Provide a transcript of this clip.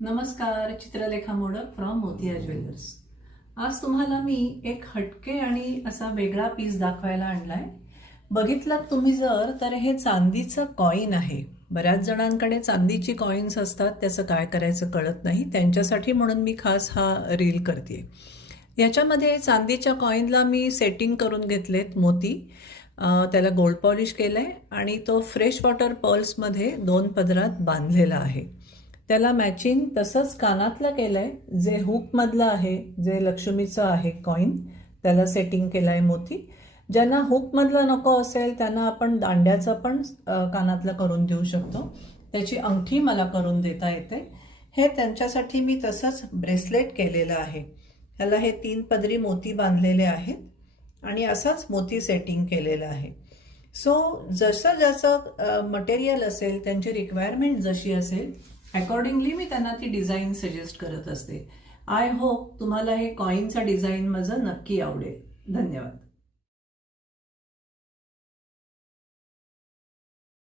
नमस्कार, चित्रलेखा मोडक फ्रॉम मोतिया ज्वेलर्स। आज तुम्हाला मी एक हटके आणि असा वेगळा पीस दाखवायला आणलाय। बघितलात तुम्ही जर तर हे चांदीचं कॉइन आहे। बऱ्याच जणांकडे चांदीची कॉइन्स असतात, त्याचं काय करायचं कळत नाही, त्यांच्यासाठी म्हणून मी खास हा रील करते। याच्यामध्ये चांदीच्या कॉइनला मी सेटिंग करून घेतलेत मोती, त्याला गोल्ड पॉलिश केलंय आणि तो फ्रेश वॉटर पर्ल्समध्ये 2 पदरात बांधलेला आहे। त्याला मॅचिंग तसंच कानातलं केलंय, जे हुकमधलं आहे, जे लक्ष्मीचं आहे कॉइन, त्याला सेटिंग केलंय मोती। ज्यांना हुकमधलं नको असेल त्यांना आपण दांड्याचं पण कानातलं करून देऊ शकतो। त्याची अंगठी मला करून देता येते। हे त्यांच्यासाठी मी तसंच ब्रेसलेट केलेलं आहे। त्याला हे 3 पदरी मोती बांधलेले आहेत आणि असंच मोती सेटिंग केलेलं आहे। सो जसं ज्याचं मटेरियल असेल, त्यांची रिक्वायरमेंट जशी असेल अकॉर्डिंगली मी त्यांना ती डिझाईन सजेस्ट करत असते। आय होप तुम्हाला हे कॉइनचा डिझाईन माझं नक्की आवडेल। धन्यवाद।